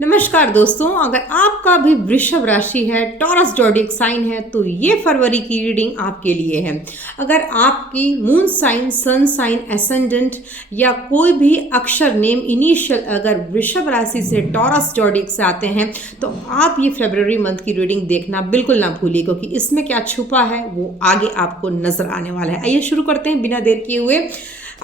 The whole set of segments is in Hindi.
नमस्कार दोस्तों, अगर आपका भी वृषभ राशि है, टॉरस ज़ोडिएक साइन है, तो ये फरवरी की रीडिंग आपके लिए है। अगर आपकी moon sign, sun sign, ascendant या कोई भी अक्षर नेम इनिशियल अगर वृषभ राशि से टॉरस ज़ोडिएक से आते हैं तो आप ये फरवरी मंथ की रीडिंग देखना बिल्कुल ना भूलिए, क्योंकि इसमें क्या छुपा है वो आगे आपको नजर आने वाला है। आइए शुरू करते हैं बिना देर किए हुए।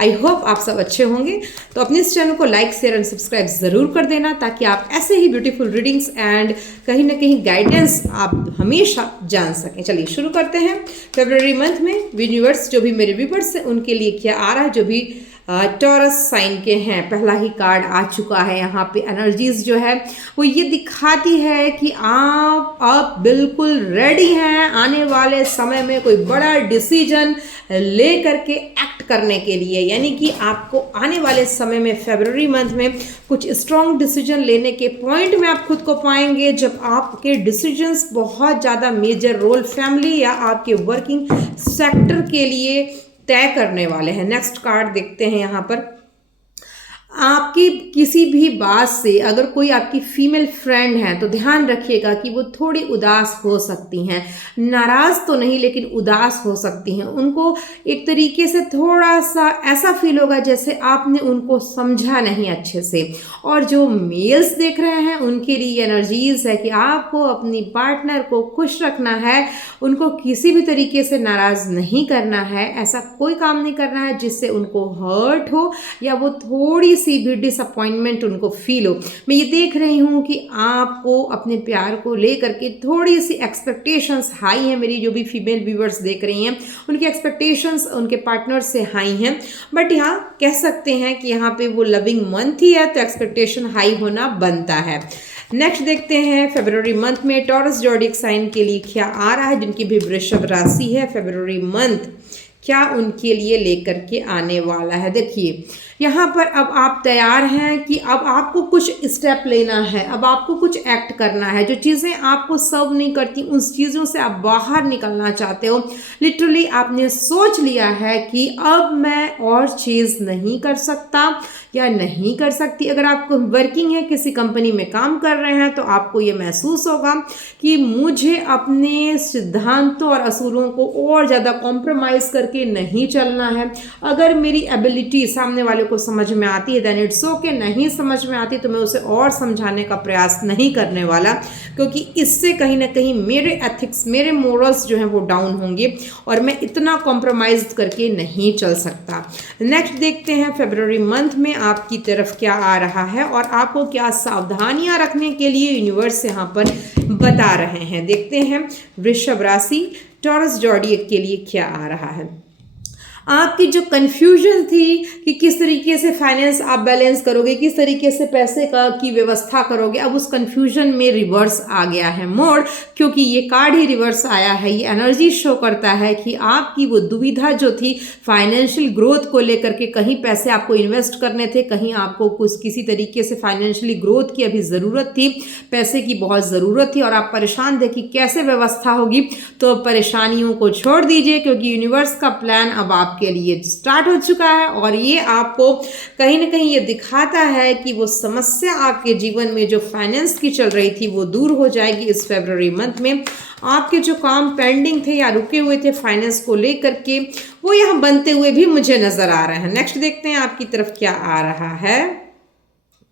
आई होप आप सब अच्छे होंगे। तो अपने इस चैनल को लाइक, शेयर एंड सब्सक्राइब ज़रूर कर देना, ताकि आप ऐसे ही ब्यूटीफुल रीडिंग्स एंड कहीं ना कहीं गाइडेंस आप हमेशा जान सकें। चलिए शुरू करते हैं। फरवरी मंथ में यूनिवर्स जो भी मेरे व्यूवर्स हैं उनके लिए क्या आ रहा है, जो भी टॉरस साइन के हैं। पहला ही कार्ड आ चुका है यहाँ पे। एनर्जीज जो है वो ये दिखाती है कि आप बिल्कुल रेडी हैं आने वाले समय में कोई बड़ा डिसीजन ले करके एक्ट करने के लिए। यानी कि आपको आने वाले समय में फरवरी मंथ में कुछ स्ट्रॉन्ग डिसीजन लेने के पॉइंट में आप खुद को पाएंगे, जब आपके डिसीजंस बहुत ज़्यादा मेजर रोल फैमिली या आपके वर्किंग सेक्टर के लिए तय करने वाले हैं। नेक्स्ट कार्ड देखते हैं यहाँ पर। आपकी किसी भी बात से अगर कोई आपकी फीमेल फ्रेंड है तो ध्यान रखिएगा कि वो थोड़ी उदास हो सकती हैं। नाराज़ तो नहीं, लेकिन उदास हो सकती हैं। उनको एक तरीके से थोड़ा सा ऐसा फील होगा जैसे आपने उनको समझा नहीं अच्छे से। और जो मेल्स देख रहे हैं उनके लिए एनर्जीज है कि आपको अपनी पार्टनर को खुश रखना है, उनको किसी भी तरीके से नाराज़ नहीं करना है। ऐसा कोई काम नहीं करना है जिससे उनको हर्ट हो या वो थोड़ी सी भी डिसअपॉइंटमेंट उनको फील हो। मैं ये देख रही हूँ कि आपको अपने प्यार को लेकर के थोड़ी सी एक्सपेक्टेशंस हाई हैं। मेरी जो भी फीमेल व्यूवर्स देख रही हैं उनकी एक्सपेक्टेशंस उनके पार्टनर से हाई हैं। बट यहाँ कह सकते हैं कि यहाँ पे वो लविंग मंथ ही है, तो एक्सपेक्टेशन हाई होना बनता है। नेक्स्ट देखते हैं फरवरी मंथ में टॉरस ज़ोडिएक साइन के लिए क्या आ रहा है। जिनकी भी वृषभ राशि है, फरवरी मंथ क्या उनके लिए लेकर के आने वाला है। देखिए यहाँ पर अब आप तैयार हैं कि अब आपको कुछ स्टेप लेना है, अब आपको कुछ एक्ट करना है। जो चीज़ें आपको सर्व नहीं करती उन चीज़ों से आप बाहर निकलना चाहते हो। लिटरली आपने सोच लिया है कि अब मैं और चीज़ नहीं कर सकता या नहीं कर सकती। अगर आप वर्किंग है, किसी कंपनी में काम कर रहे हैं, तो आपको ये महसूस होगा कि मुझे अपने सिद्धांतों और असूलों को और ज़्यादा कॉम्प्रोमाइज़ करके नहीं चलना है। अगर मेरी एबिलिटी सामने वाले को समझ में आती है देन इट्स ओके, नहीं समझ में आती तो मैं उसे और समझाने का प्रयास नहीं करने वाला, क्योंकि इससे कहीं ना कहीं मेरे एथिक्स, मेरे मोरल्स जो हैं वो डाउन होंगे और मैं इतना कॉम्प्रोमाइज़ करके नहीं चल सकता। नेक्स्ट देखते हैं फरवरी मंथ में आपकी तरफ क्या आ रहा है और आपको क्या सावधानियां रखने के लिए यूनिवर्स यहाँ पर बता रहे हैं। देखते हैं वृषभ राशि टॉरस ज़ोडिएक के लिए क्या आ रहा है। आपकी जो कन्फ्यूजन थी कि किस तरीके से फाइनेंस आप बैलेंस करोगे, किस तरीके से पैसे की व्यवस्था करोगे, अब उस कन्फ्यूजन में रिवर्स आ गया है मोड़, क्योंकि ये कार्ड ही रिवर्स आया है। ये एनर्जी शो करता है कि आपकी वो दुविधा जो थी फाइनेंशियल ग्रोथ को लेकर के, कहीं पैसे आपको इन्वेस्ट करने थे, कहीं आपको कुछ किसी तरीके से फाइनेंशियली ग्रोथ की अभी ज़रूरत थी, पैसे की बहुत ज़रूरत थी और आप परेशान थे कि कैसे व्यवस्था होगी। तो परेशानियों को छोड़ दीजिए, क्योंकि यूनिवर्स का प्लान अब आपके लिए स्टार्ट हो चुका है और ये आपको कहीं ना कहीं ये दिखाता है कि वो समस्या आपके जीवन में जो फाइनेंस की चल रही थी वो दूर हो जाएगी इस फरवरी मंथ में। आपके जो काम पेंडिंग थे या रुके हुए थे फाइनेंस को लेकर के, वो यहाँ बनते हुए भी मुझे नजर आ रहे हैं। नेक्स्ट देखते हैं आपकी तरफ क्या आ रहा है।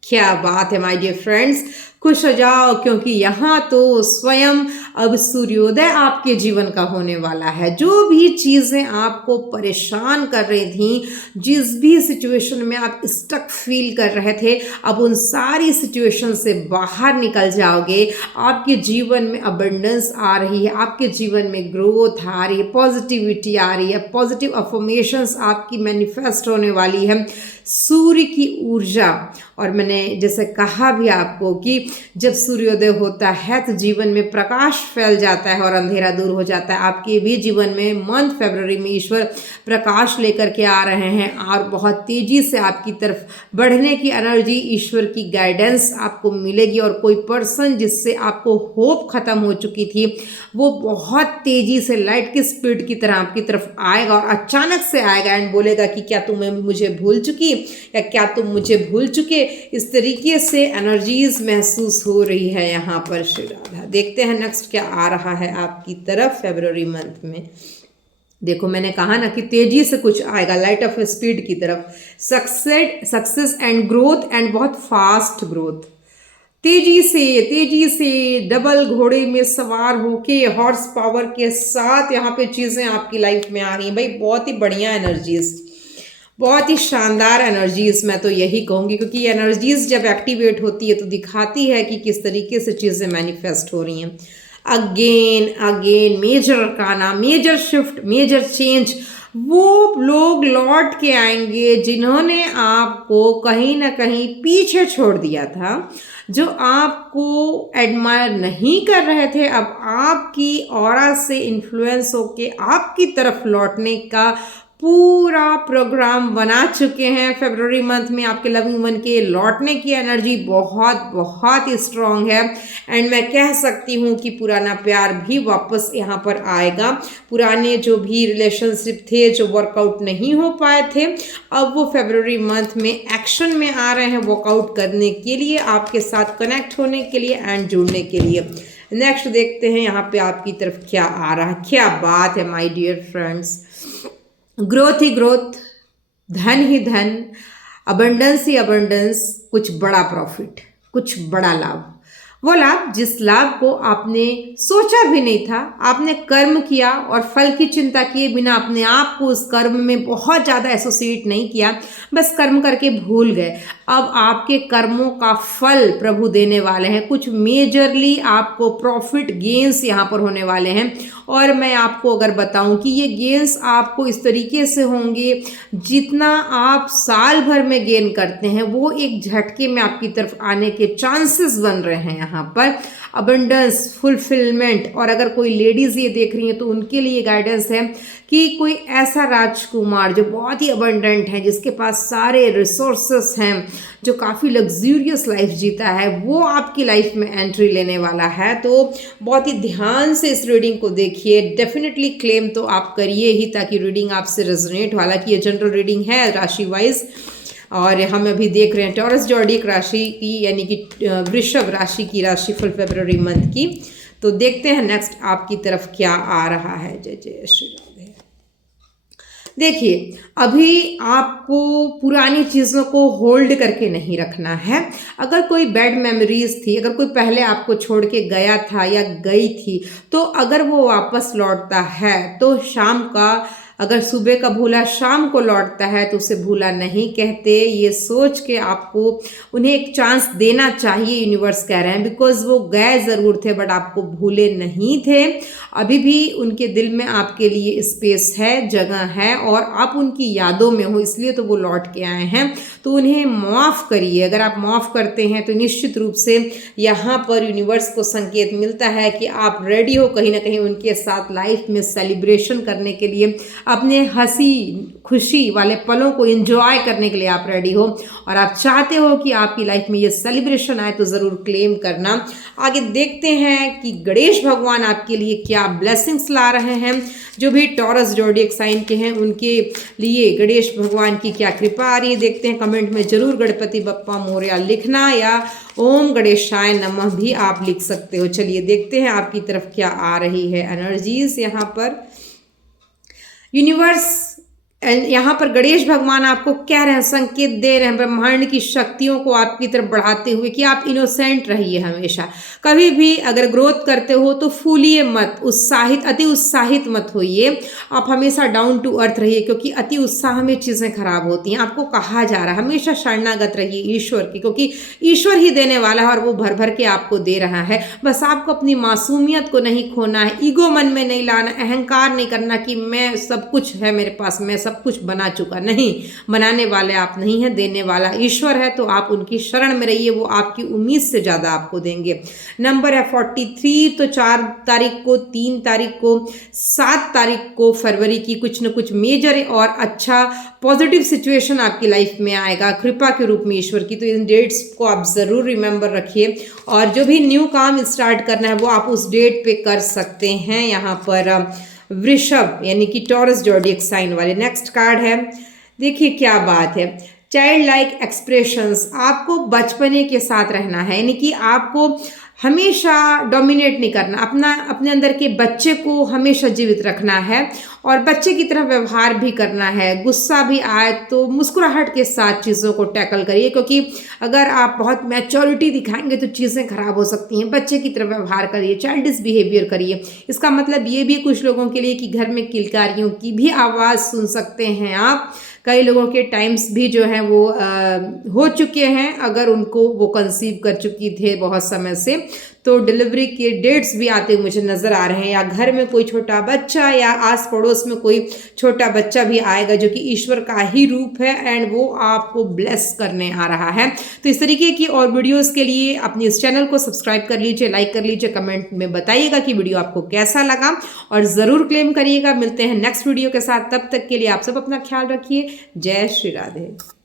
क्या बात है माय डियर फ्रेंड्स, खुश हो जाओ, क्योंकि यहाँ तो स्वयं अब सूर्योदय आपके जीवन का होने वाला है। जो भी चीज़ें आपको परेशान कर रही थी, जिस भी सिचुएशन में आप स्टक फील कर रहे थे, अब उन सारी सिचुएशन से बाहर निकल जाओगे। आपके जीवन में अबंडेंस आ रही है, आपके जीवन में ग्रोथ आ रही है, पॉजिटिविटी आ रही है, पॉजिटिव अफर्मेशंस आपकी मैनिफेस्ट होने वाली है। सूर्य की ऊर्जा, और मैंने जैसे कहा भी आपको कि जब सूर्योदय होता है तो जीवन में प्रकाश फैल जाता है और अंधेरा दूर हो जाता है। आपके भी जीवन में मंथ फरवरी में ईश्वर प्रकाश लेकर के आ रहे हैं और बहुत तेजी से आपकी तरफ बढ़ने की एनर्जी, ईश्वर की गाइडेंस आपको मिलेगी। और कोई पर्सन जिससे आपको होप खत्म हो चुकी थी वो बहुत तेजी से लाइट की स्पीड की तरह आपकी तरफ आएगा और अचानक से आएगा एंड बोलेगा कि क्या तुम्हें मुझे भूल चुकी। या क्या तुम मुझे भूल चुके, इस तरीके से एनर्जीज महसूस हो रही है यहाँ पर श्री राधा। देखते हैं नेक्स्ट क्या आ रहा है आपकी तरफ फरवरी मंथ में। देखो मैंने कहा ना कि तेजी से कुछ आएगा, लाइट ऑफ स्पीड की तरफ, सक्सेस एंड ग्रोथ एंड बहुत फास्ट ग्रोथ। तेजी से डबल घोड़े में सवार होके हॉर्स पावर के साथ यहाँ पे चीज़ें आपकी लाइफ में आ रही हैं भाई। बहुत ही बढ़िया एनर्जीज, बहुत ही शानदार एनर्जीज, मैं तो यही कहूँगी, क्योंकि एनर्जीज जब एक्टिवेट होती है तो दिखाती है कि किस तरीके से चीज़ें मैनिफेस्ट हो रही हैं। Again major arcana, major shift, major change, वो लोग लौट के आएंगे जिन्होंने आपको कहीं ना कहीं पीछे छोड़ दिया था, जो आपको एडमायर नहीं कर रहे थे, अब आपकी ऑरा से इन्फ्लुएंस होके आपकी तरफ लौटने का पूरा प्रोग्राम बना चुके हैं। फरवरी मंथ में आपके लविंग वन के लौटने की एनर्जी बहुत ही स्ट्रांग है। एंड मैं कह सकती हूँ कि पुराना प्यार भी वापस यहाँ पर आएगा। पुराने जो भी रिलेशनशिप थे जो वर्कआउट नहीं हो पाए थे, अब वो फरवरी मंथ में एक्शन में आ रहे हैं वर्कआउट करने के लिए, आपके साथ कनेक्ट होने के लिए एंड जुड़ने के लिए। नेक्स्ट देखते हैं यहाँ पे आपकी तरफ क्या आ रहा है। क्या बात है माय डियर फ्रेंड्स, ग्रोथ ही ग्रोथ, धन ही धन, अबंडेंस ही अबंडेंस, कुछ बड़ा प्रॉफिट, कुछ बड़ा लाभ, वो लाभ जिस लाभ को आपने सोचा भी नहीं था। आपने कर्म किया और फल की चिंता किए बिना अपने आप को उस कर्म में बहुत ज़्यादा एसोसिएट नहीं किया, बस कर्म करके भूल गए। अब आपके कर्मों का फल प्रभु देने वाले हैं। कुछ मेजरली आपको प्रॉफिट गेन्स यहाँ पर होने वाले हैं। और मैं आपको अगर बताऊं कि ये गेन्स आपको इस तरीके से होंगे, जितना आप साल भर में गेन करते हैं वो एक झटके में आपकी तरफ आने के चांसेस बन रहे हैं यहाँ पर। Abundance, fulfilment. और अगर कोई लेडीज़ ये देख रही हैं तो उनके लिए गाइडेंस है कि कोई ऐसा राजकुमार जो बहुत ही अबंडेंट है, जिसके पास सारे रिसोर्सेस हैं, जो काफ़ी लग्जूरियस लाइफ जीता है, वो आपकी लाइफ में एंट्री लेने वाला है। तो बहुत ही ध्यान से इस रीडिंग को देखिए। डेफिनेटली क्लेम तो आप करिए ही ताकि रीडिंग आपसे रेजोनेट। हालांकि ये जनरल रीडिंग है राशि वाइज, और हम अभी देख रहे हैं टॉरस ज़ोडिएक राशि की, यानी कि वृषभ राशि की राशिफल फरवरी मंथ की। तो देखते हैं नेक्स्ट आपकी तरफ क्या आ रहा है। जय जय श्री राधे। देखिए, अभी आपको पुरानी चीज़ों को होल्ड करके नहीं रखना है। अगर कोई बैड मेमोरीज थी, अगर कोई पहले आपको छोड़ के गया था या गई थी, तो अगर वो वापस लौटता है तो शाम का, अगर सुबह का भूला शाम को लौटता है तो उसे भूला नहीं कहते। ये सोच के आपको उन्हें एक चांस देना चाहिए, यूनिवर्स कह रहे हैं, बिकॉज वो गए ज़रूर थे बट आपको भूले नहीं थे। अभी भी उनके दिल में आपके लिए स्पेस है, जगह है, और आप उनकी यादों में हो, इसलिए तो वो लौट के आए हैं। तो उन्हें माफ़ करिए। अगर आप माफ़ करते हैं तो निश्चित रूप से यहाँ पर यूनिवर्स को संकेत मिलता है कि आप रेडी हो कहीं ना कहीं उनके साथ लाइफ में सेलिब्रेशन करने के लिए, अपने हंसी खुशी वाले पलों को एंजॉय करने के लिए आप रेडी हो, और आप चाहते हो कि आपकी लाइफ में ये सेलिब्रेशन आए, तो ज़रूर क्लेम करना। आगे देखते हैं कि गणेश भगवान आपके लिए क्या ब्लेसिंग्स ला रहे हैं। जो भी टॉरस ज़ोडिएक साइन के हैं उनके लिए गणेश भगवान की क्या कृपा आ रही है, देखते हैं। कमेंट में जरूर गणपति बप्पा मोरया लिखना, या ओम गणेशाय नमः भी आप लिख सकते हो। चलिए देखते हैं आपकी तरफ क्या आ रही है एनर्जीज यहाँ पर। यूनिवर्स एंड यहाँ पर गणेश भगवान आपको कह रहे हैं, संकेत दे रहे हैं ब्रह्मांड की शक्तियों को आपकी तरफ बढ़ाते हुए कि आप इनोसेंट रहिए हमेशा। कभी भी अगर ग्रोथ करते हो तो फूलिए मत, अति उत्साहित मत होइए। आप हमेशा डाउन टू अर्थ रहिए, क्योंकि अति उत्साह में चीज़ें खराब होती हैं। आपको कहा जा रहा है हमेशा शरणागत रहिए ईश्वर की, क्योंकि ईश्वर ही देने वाला है और वो भर भर के आपको दे रहा है। बस आपको अपनी मासूमियत को नहीं खोना है, ईगो मन में नहीं लाना, अहंकार नहीं करना कि मैं सब कुछ है मेरे पास, मैं सब कुछ बना चुका। नहीं, बनाने वाले आप नहीं हैं, देने वाला ईश्वर है। तो आप उनकी शरण में रहिए, वो आपकी उम्मीद से ज़्यादा आपको देंगे। नंबर है 43, तो 4 तारीख को, 3 तारीख को, 7 तारीख को फरवरी की कुछ न कुछ मेजर और अच्छा पॉजिटिव सिचुएशन आपकी लाइफ में आएगा कृपा के रूप में ईश्वर की। तो इन डेट्स को आप ज़रूर रिमेंबर रखिए, और जो भी न्यू काम स्टार्ट करना है वो आप उस डेट पे कर सकते हैं। यहाँ पर वृषभ यानी कि टॉरस ज़ोडिएक साइन वाले। नेक्स्ट कार्ड है, देखिए क्या बात है। चाइल्ड लाइक एक्सप्रेशंस, आपको बचपने के साथ रहना है, यानी कि आपको हमेशा डोमिनेट नहीं करना, अपने अंदर के बच्चे को हमेशा जीवित रखना है और बच्चे की तरह व्यवहार भी करना है। गुस्सा भी आए तो मुस्कुराहट के साथ चीज़ों को टैकल करिए, क्योंकि अगर आप बहुत मैच्योरिटी दिखाएंगे तो चीज़ें खराब हो सकती हैं। बच्चे की तरह व्यवहार करिए, चाइल्डिश बिहेवियर करिए। इसका मतलब ये भी कुछ लोगों के लिए कि घर में किलकारियों की भी आवाज़ सुन सकते हैं आप। कई लोगों के टाइम्स भी जो हैं वो हो चुके हैं, अगर उनको वो कंसीव कर चुकी थे बहुत समय से, तो डिलीवरी के डेट्स भी आते हुए मुझे नज़र आ रहे हैं। या घर में कोई छोटा बच्चा या आस पड़ोस में कोई छोटा बच्चा भी आएगा जो कि ईश्वर का ही रूप है एंड वो आपको ब्लेस करने आ रहा है। तो इस तरीके की और वीडियोस के लिए अपने इस चैनल को सब्सक्राइब कर लीजिए, लाइक कर लीजिए, कमेंट में बताइएगा कि वीडियो आपको कैसा लगा और ज़रूर क्लेम करिएगा। मिलते हैं नेक्स्ट वीडियो के साथ, तब तक के लिए आप सब अपना ख्याल रखिए। जय श्री राधे।